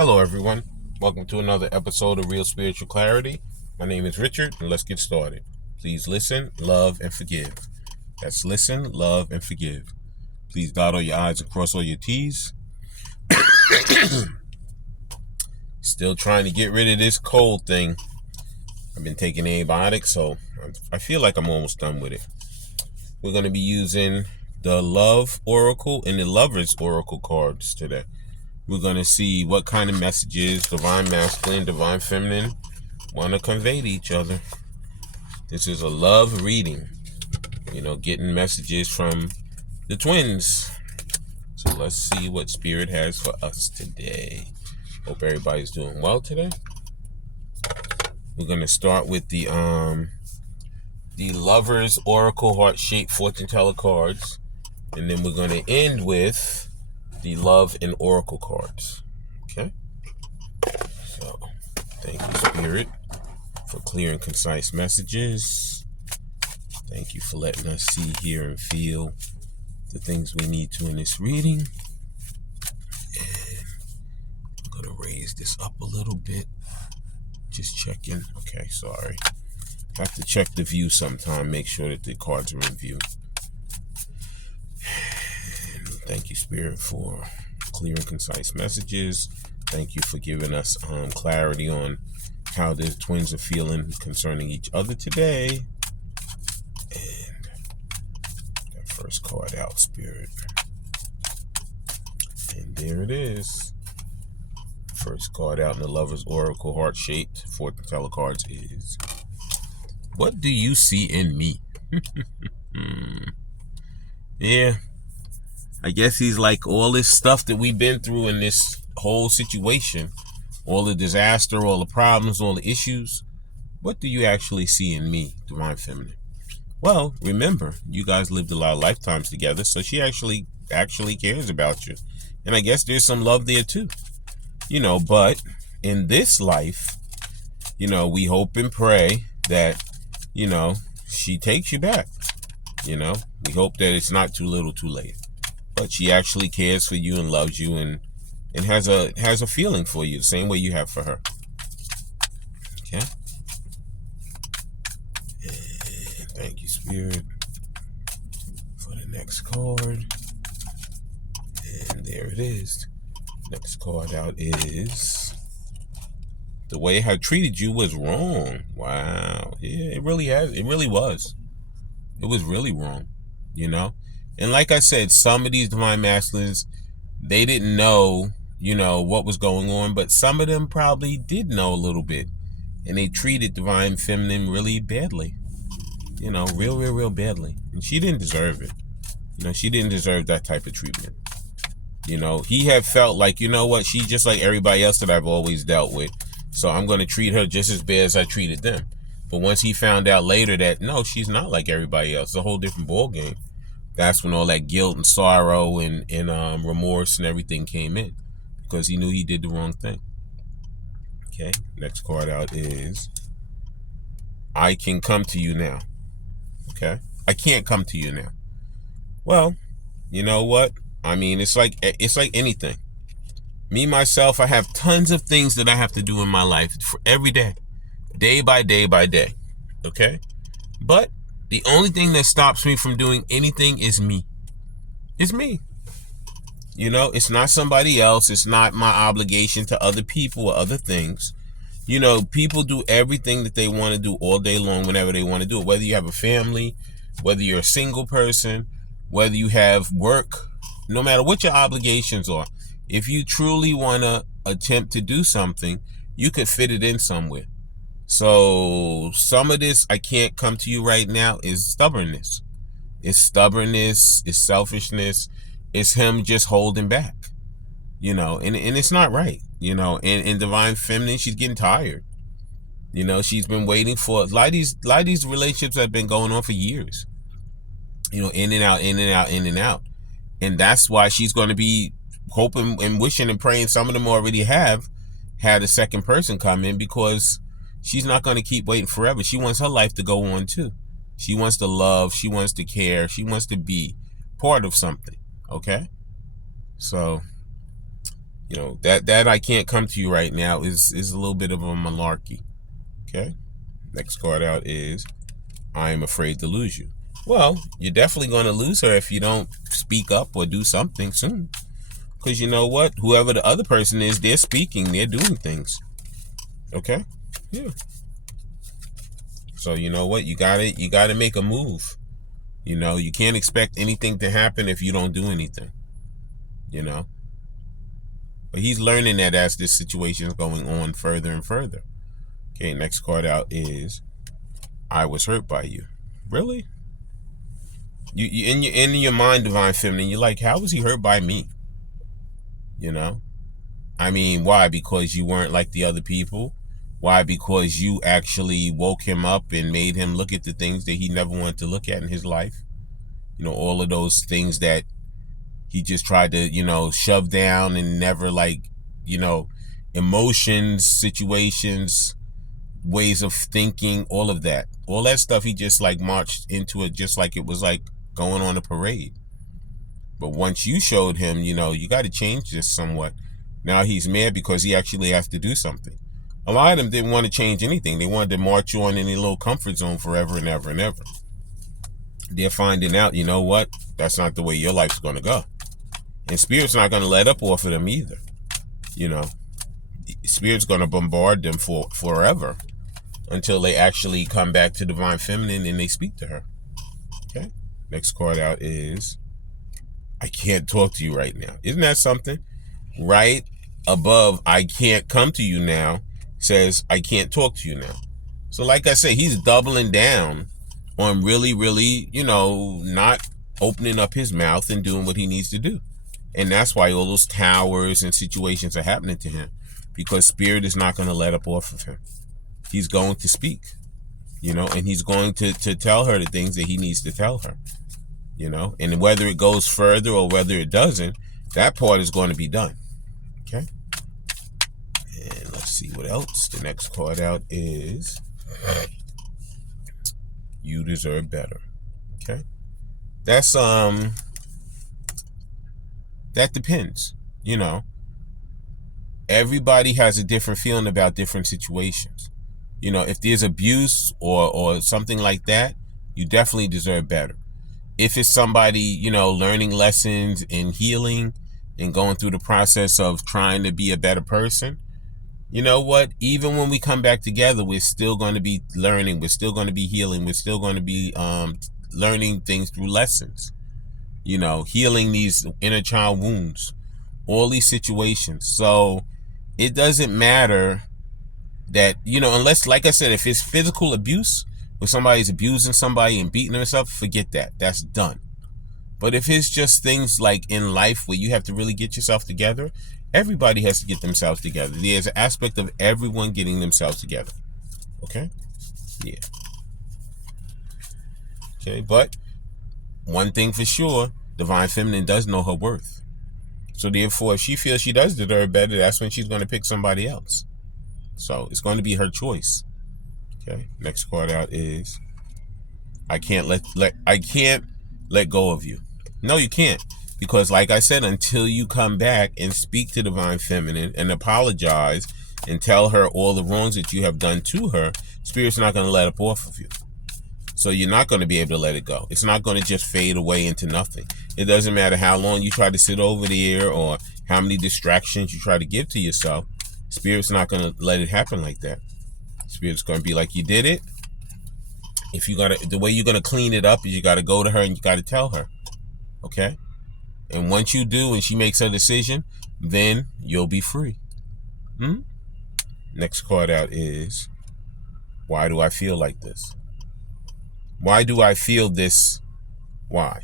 Hello, everyone. Welcome to another episode of Real Spiritual Clarity. My name is Richard, and let's get started. Please listen, love, and forgive. That's listen, love, and forgive. Please dot all your I's and cross all your T's. Still trying to get rid of this cold thing. I've been taking antibiotics, so I feel like I'm almost done with it. We're going to be using the Love Oracle and the Lover's Oracle cards today. We're going to see what kind of messages Divine Masculine, Divine Feminine want to convey to each other. This is a love reading, getting messages from the twins. So let's see what Spirit has for us today. Hope everybody's doing well today. We're going to start with the Lover's Oracle Heart-Shaped Fortune Teller cards. And then we're going to end with the Love and Oracle cards. Okay? So, thank you, Spirit, for clear and concise messages. Thank you for letting us see, hear, and feel the things we need to in this reading. And I'm going to raise this up a little bit. Just checking. Okay, sorry. Have to check the view sometime. Make sure that the cards are in view. Thank you, Spirit, for clear and concise messages. Thank you for giving us clarity on how the twins are feeling concerning each other today. And that first card out, Spirit. And there it is. First card out in the Lover's Oracle Heart-Shaped Fortune Teller cards is, what do you see in me? Yeah. I guess he's like, all this stuff that we've been through in this whole situation, all the disaster, all the problems, all the issues. What do you actually see in me, Divine Feminine? Well, remember, you guys lived a lot of lifetimes together, so she actually cares about you. And I guess there's some love there too. But in this life, we hope and pray that, she takes you back. We hope that it's not too little too late. But she actually cares for you and loves you and has a feeling for you the same way you have for her. Okay? And thank you, Spirit, for the next card. And there it is. Next card out is, the way I treated you was wrong. Wow. Yeah, it really has. It really was. It was really wrong, And like I said, some of these Divine Masculines, they didn't know, what was going on, but some of them probably did know a little bit. And they treated Divine Feminine really badly. Real badly. And she didn't deserve it. She didn't deserve that type of treatment. He had felt like, what, she's just like everybody else that I've always dealt with. So I'm going to treat her just as bad as I treated them. But once he found out later that, no, she's not like everybody else. It's a whole different ballgame. That's when all that guilt and sorrow and remorse and everything came in, because he knew he did the wrong thing. Okay, next card out is, I can come to you now. Okay, I can't come to you now. Well, you know what? I mean, it's like anything. Me, myself, I have tons of things that I have to do in my life for every day by day by day. Okay, but the only thing that stops me from doing anything is me. It's me. It's not somebody else. It's not my obligation to other people or other things. People do everything that they want to do all day long whenever they want to do it. Whether you have a family, whether you're a single person, whether you have work, no matter what your obligations are. If you truly want to attempt to do something, you could fit it in somewhere. So some of this, I can't come to you right now, is stubbornness. It's stubbornness. It's selfishness. It's him just holding back, and it's not right, and Divine Feminine, she's getting tired. She's been waiting for, a lot of these relationships have been going on for years, in and out, in and out, in and out. And that's why she's going to be hoping and wishing and praying some of them already have had a second person come in, because she's not going to keep waiting forever. She wants her life to go on too. She wants to love. She wants to care. She wants to be part of something. Okay? So, You know, that I can't come to you right now is a little bit of a malarkey. Okay. Next card out is I am afraid to lose you. Well, you're definitely going to lose her if you don't speak up or do something soon. Because you know what? Whoever the other person is, they're speaking, they're doing things. Okay? Yeah. So you know what? You gotta make a move. You know, you can't expect anything to happen if you don't do anything. You know? But he's learning that as this situation is going on further and further. Okay, next card out is I was hurt by you. Really? You in your mind, Divine Feminine, you're like, how was he hurt by me? You know? I mean, why? Because you weren't like the other people? Why? Because you actually woke him up and made him look at the things that he never wanted to look at in his life. You know, all of those things that he just tried to, you know, shove down and never like, you know, emotions, situations, ways of thinking, all of that. All that stuff he just like marched into it just like it was like going on a parade. But once you showed him, you know, you got to change this somewhat. Now he's mad because he actually has to do something. A lot of them didn't want to change anything. They wanted to march on in a little comfort zone forever and ever and ever. They're finding out, you know what? That's not the way your life's going to go. And Spirit's not going to let up off of them either. You know, Spirit's going to bombard them for forever until they actually come back to Divine Feminine and they speak to her. Okay. Next card out is I can't talk to you right now. Isn't that something? Right above I can't come to you now says I can't talk to you now. So like I said, he's doubling down on really, really, you know, not opening up his mouth and doing what he needs to do. And that's why all those towers and situations are happening to him, because Spirit is not going to let up off of him. He's going to speak, you know, and he's going to tell her the things that he needs to tell her, you know, and whether it goes further or whether it doesn't, that part is going to be done. Okay. And let's see what else. The next card out is you deserve better. Okay. That's, that depends, you know. Everybody has a different feeling about different situations. You know, if there's abuse or something like that, you definitely deserve better. If it's somebody, you know, learning lessons and healing and going through the process of trying to be a better person, you know what? Even when we come back together, we're still going to be learning. We're still going to be healing. We're still going to be learning things through lessons. You know, healing these inner child wounds, all these situations. So it doesn't matter that, you know, unless, like I said, if it's physical abuse, where somebody's abusing somebody and beating themselves, forget that. That's done. But if it's just things like in life where you have to really get yourself together, everybody has to get themselves together. There's an aspect of everyone getting themselves together. Okay? Yeah. Okay, but one thing for sure, Divine Feminine does know her worth. So therefore, if she feels she does deserve better, that's when she's going to pick somebody else. So it's going to be her choice. Okay. Next card out is I can't let go of you. No, you can't. Because like I said, until you come back and speak to Divine Feminine and apologize and tell her all the wrongs that you have done to her, Spirit's not going to let up off of you. So you're not going to be able to let it go. It's not going to just fade away into nothing. It doesn't matter how long you try to sit over there or how many distractions you try to give to yourself. Spirit's not going to let it happen like that. Spirit's going to be like, you did it. If you got to, the way you're going to clean it up is you got to go to her and you got to tell her. Okay? And once you do and she makes her decision, then you'll be free. Next card out is, why do I feel like this? Why do I feel this? Why?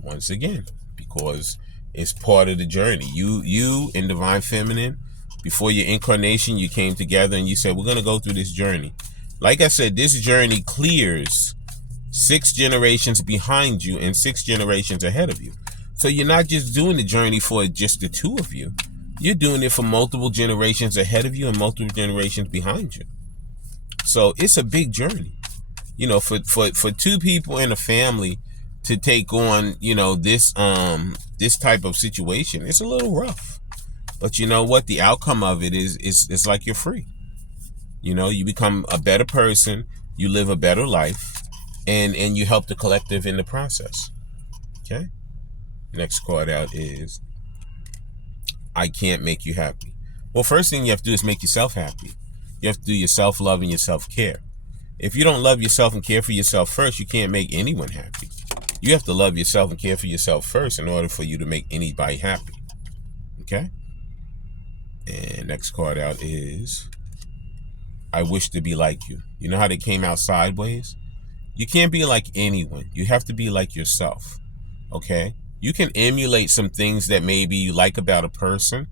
Once again, because it's part of the journey. You and Divine Feminine, before your incarnation, you came together and you said, we're going to go through this journey. Like I said, this journey clears 6 generations behind you and 6 generations ahead of you. So you're not just doing the journey for just the 2 of you. You're doing it for multiple generations ahead of you and multiple generations behind you. So it's a big journey. You know, for 2 people in a family to take on, you know, this type of situation, it's a little rough. But you know what? The outcome of it is it's like you're free. You know, you become a better person, you live a better life, and you help the collective in the process. Okay? Next card out is I can't make you happy. Well, first thing you have to do is make yourself happy. You have to do your self-love and your self-care. If you don't love yourself and care for yourself first, you can't make anyone happy. You have to love yourself and care for yourself first in order for you to make anybody happy. Okay? And next card out is I wish to be like you. You know how they came out sideways? You can't be like anyone. You have to be like yourself. Okay? You can emulate some things that maybe you like about a person,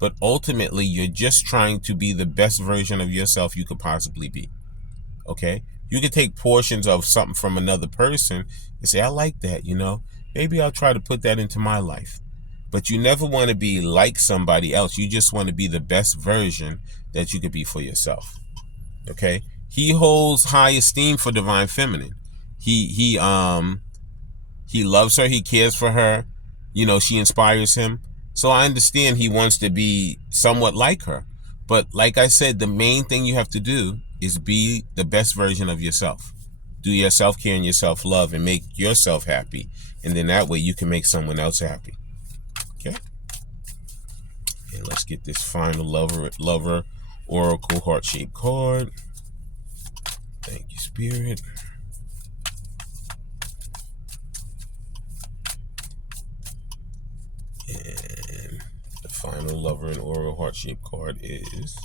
but ultimately you're just trying to be the best version of yourself you could possibly be. Okay? You can take portions of something from another person and say, I like that, you know? Maybe I'll try to put that into my life. But you never want to be like somebody else. You just want to be the best version that you could be for yourself. Okay? He holds high esteem for divine feminine. He loves her, he cares for her, you know, she inspires him. So I understand he wants to be somewhat like her. But like I said, the main thing you have to do is be the best version of yourself. Do your self-care and your self-love and make yourself happy. And then that way you can make someone else happy. Okay? And let's get this final lover oracle heart-shaped card. Thank you, Spirit. And the final lover and oracle heart-shaped card is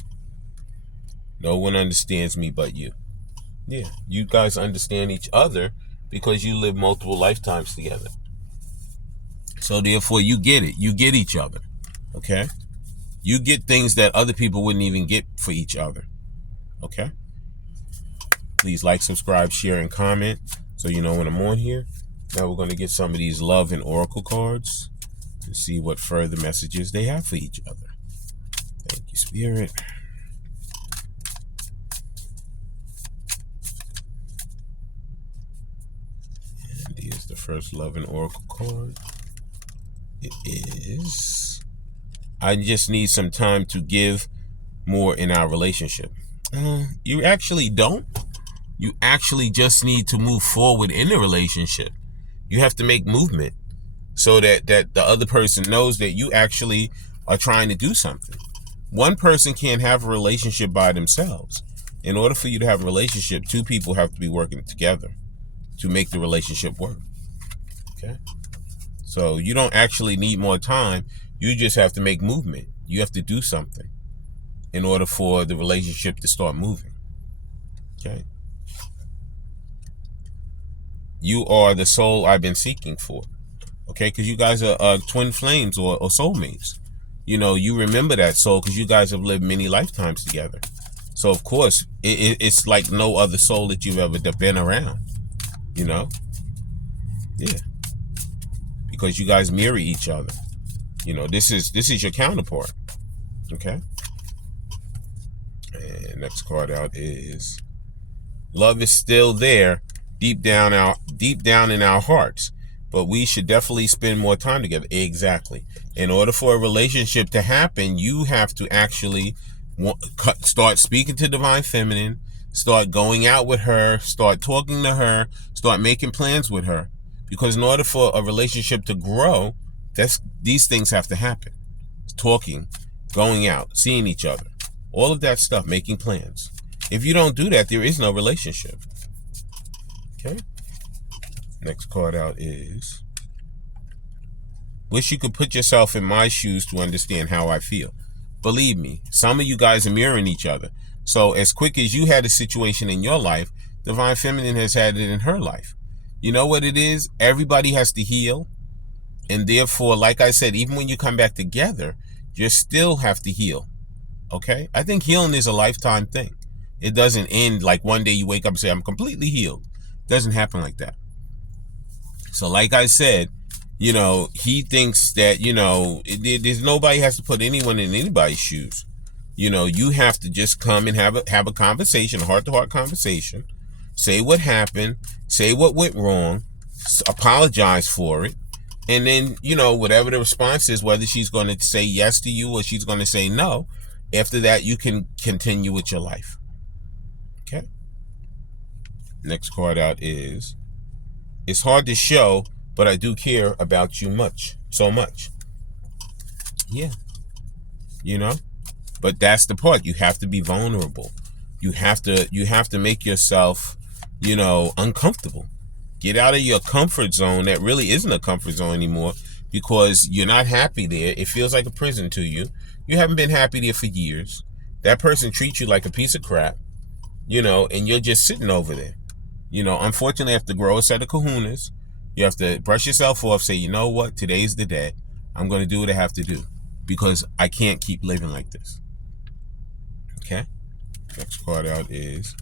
no one understands me but you. Yeah, you guys understand each other because you live multiple lifetimes together. So therefore you get it. You get each other. Okay? You get things that other people wouldn't even get for each other. Okay? Please like, subscribe, share, and comment so you know when I'm on here. Now we're going to get some of these love and oracle cards and see what further messages they have for each other. Thank you, Spirit. And here's the first love and oracle card. It is, I just need some time to give more in our relationship. You actually don't. You actually just need to move forward in the relationship. You have to make movement so that the other person knows that you actually are trying to do something. One person can't have a relationship by themselves. In order for you to have a relationship, two people have to be working together to make the relationship work. Okay? So you don't actually need more time. You just have to make movement. You have to do something in order for the relationship to start moving. Okay? You are the soul I've been seeking for. Okay? Because you guys are twin flames or soulmates. You know, you remember that soul because you guys have lived many lifetimes together. So, of course, it's like no other soul that you've ever been around. You know? Yeah. Because you guys mirror each other. You know, this is your counterpart. Okay? And next card out is love is still there deep down in our hearts, but we should definitely spend more time together. Exactly. In order for a relationship to happen, you have to actually start speaking to divine feminine, start going out with her, start talking to her, start making plans with her. Because in order for a relationship to grow, these things have to happen. Talking, going out, seeing each other, all of that stuff, making plans. If you don't do that, there is no relationship. Okay? Next card out is wish you could put yourself in my shoes to understand how I feel. Believe me, some of you guys are mirroring each other. So as quick as you had a situation in your life, Divine Feminine has had it in her life. You know what it is? Everybody has to heal. And therefore, like I said, even when you come back together, you still have to heal. Okay? I think healing is a lifetime thing. It doesn't end like one day you wake up and say, I'm completely healed. It doesn't happen like that. So like I said, you know, he thinks that, you know, there's nobody has to put anyone in anybody's shoes. You know, you have to just come and have a conversation, a heart-to-heart conversation. Say what happened. Say what went wrong. Apologize for it. And then, whatever the response is, whether she's going to say yes to you or she's going to say no, after that, you can continue with your life. Okay. Next card out is, it's hard to show, but I do care about you so much. Yeah. But that's the part. You have to be vulnerable. You have to make yourself, uncomfortable. Get out of your comfort zone that really isn't a comfort zone anymore, because you're not happy there. It feels like a prison to you. You haven't been happy there for years. That person treats you like a piece of crap, and you're just sitting over there. Unfortunately, you have to grow a set of kahunas. You have to brush yourself off, say, you know what, today's the day. I'm going to do what I have to do because I can't keep living like this. Okay? Next card out is,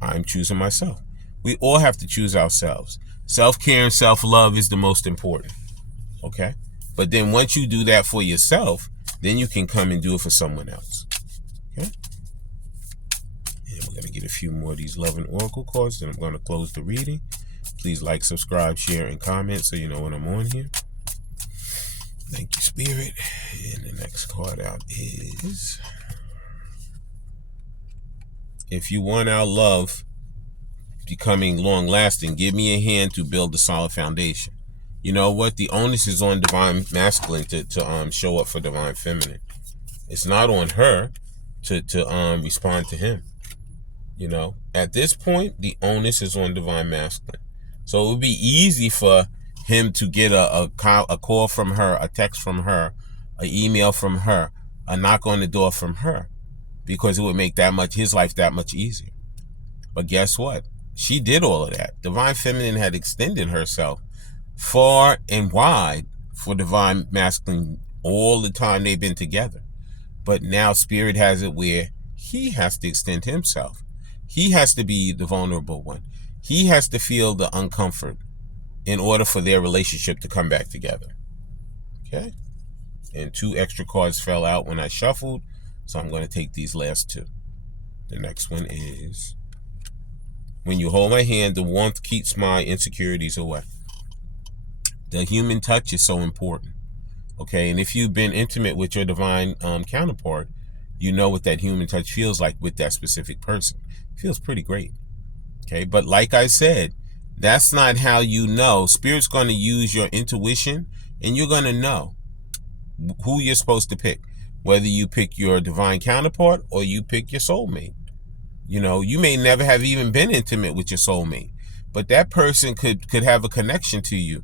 I'm choosing myself. We all have to choose ourselves. Self-care and self-love is the most important. Okay? But then once you do that for yourself, then you can come and do it for someone else. Okay? And we're going to get a few more of these Love and Oracle cards, then I'm going to close the reading. Please like, subscribe, share, and comment so you know when I'm on here. Thank you, Spirit. And the next card out is, if you want our love becoming long lasting, give me a hand to build a solid foundation. You know what? The onus is on Divine Masculine to show up for Divine Feminine. It's not on her to respond to him. At this point, the onus is on Divine Masculine. So it would be easy for him to get a call from her, a text from her, an email from her, a knock on the door from her, because it would make his life that much easier. But guess what? She did all of that. Divine Feminine had extended herself far and wide for Divine Masculine all the time they've been together. But now Spirit has it where he has to extend himself. He has to be the vulnerable one. He has to feel the uncomfort in order for their relationship to come back together. Okay? And 2 extra cards fell out when I shuffled, so I'm going to take these last 2. The next one is, when you hold my hand, the warmth keeps my insecurities away. The human touch is so important. Okay, and if you've been intimate with your divine counterpart, you know what that human touch feels like with that specific person. It feels pretty great. Okay, but like I said, that's not how you know. Spirit's going to use your intuition, and you're going to know who you're supposed to pick. Whether you pick your divine counterpart or you pick your soulmate. You may never have even been intimate with your soulmate, but that person could have a connection to you.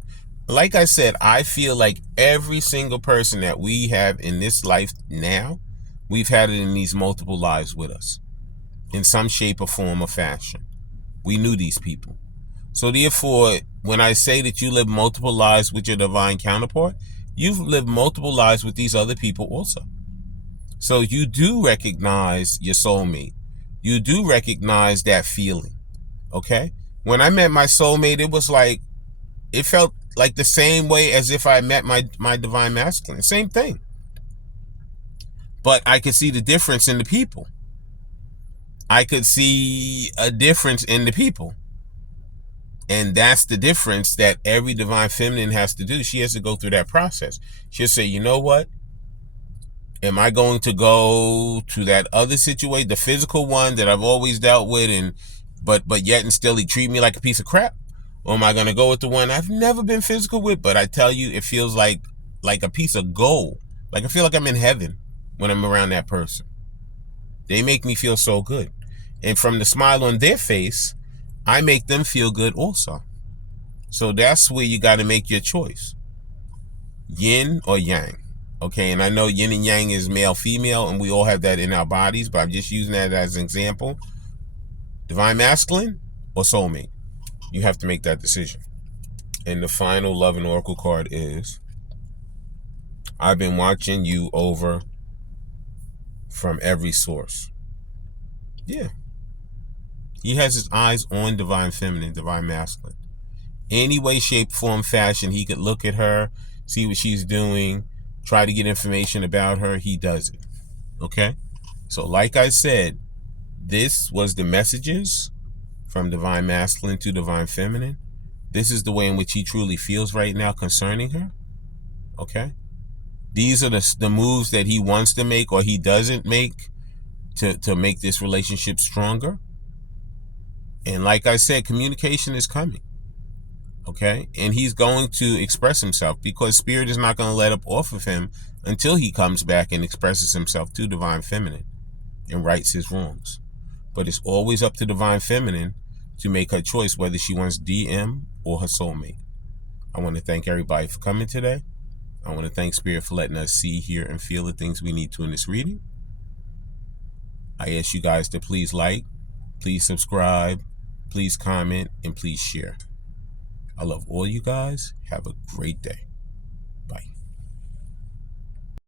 Like I said, I feel like every single person that we have in this life now, we've had it in these multiple lives with us in some shape or form or fashion. We knew these people. So therefore, when I say that you live multiple lives with your divine counterpart, you've lived multiple lives with these other people also. So you do recognize your soulmate. You do recognize that feeling. Okay? When I met my soulmate, it felt like the same way as if I met my divine masculine. Same thing. But I could see the difference in the people. I could see a difference in the people. And that's the difference that every divine feminine has to do. She has to go through that process. She'll say, you know what? Am I going to go to that other situation, the physical one that I've always dealt with, but yet and still he treat me like a piece of crap? Or am I going to go with the one I've never been physical with, but I tell you, it feels like a piece of gold. Like I feel like I'm in heaven when I'm around that person. They make me feel so good. And from the smile on their face, I make them feel good also. So that's where you got to make your choice. Yin or yang. Okay, and I know yin and yang is male, female, and we all have that in our bodies, but I'm just using that as an example. Divine masculine or soulmate? You have to make that decision. And the final Love and Oracle card is, I've been watching you over from every source. Yeah. He has his eyes on divine feminine, divine masculine. Any way, shape, form, fashion, he could look at her, see what she's doing, try to get information about her. He does it. Okay? So like I said, this was the messages from divine masculine to divine feminine. This is the way in which he truly feels right now concerning her. Okay? These are the moves that he wants to make or he doesn't make to make this relationship stronger. And like I said, communication is coming. Okay? And he's going to express himself, because Spirit is not going to let up off of him until he comes back and expresses himself to Divine Feminine and rights his wrongs. But it's always up to Divine Feminine to make her choice whether she wants DM or her soulmate. I want to thank everybody for coming today. I want to thank Spirit for letting us see, hear, and feel the things we need to in this reading. I ask you guys to please like, please subscribe, please comment, and please share. I love all you guys. Have a great day.